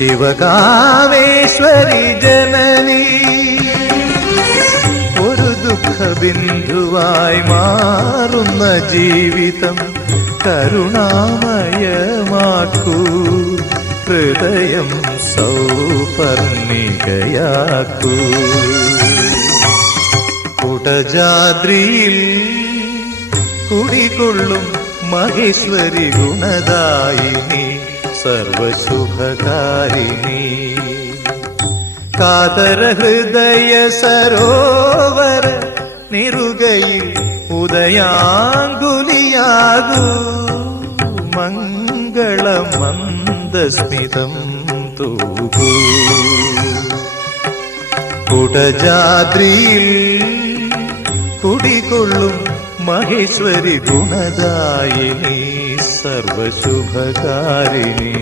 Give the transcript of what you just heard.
ശിവകാമേശ്വരി ജനനി ഒരു ദുഃഖബിന്ദുവായി മാറുന്ന ജീവിതം കരുണാമയമാക്കൂ, ഹൃദയം സൗപർണികയാക്കൂ. കുടജാദ്രിയിൽ കുടികൊള്ളും മഹേശ്വരി ഗുണദായിനി സർവശുഭകാരിണി. കാതര ഹൃദയ സരോവര നിറുകയിൽ ഉദയാങ്കുലിയാകൂ, മംഗളമന്ദസ്മിതം തൂകൂ. കുടജാദ്രിയിൽ കുടികൊള്ളും മഹേശ്വരി ഗുണദായിനി സർവശുഭകാരിണി.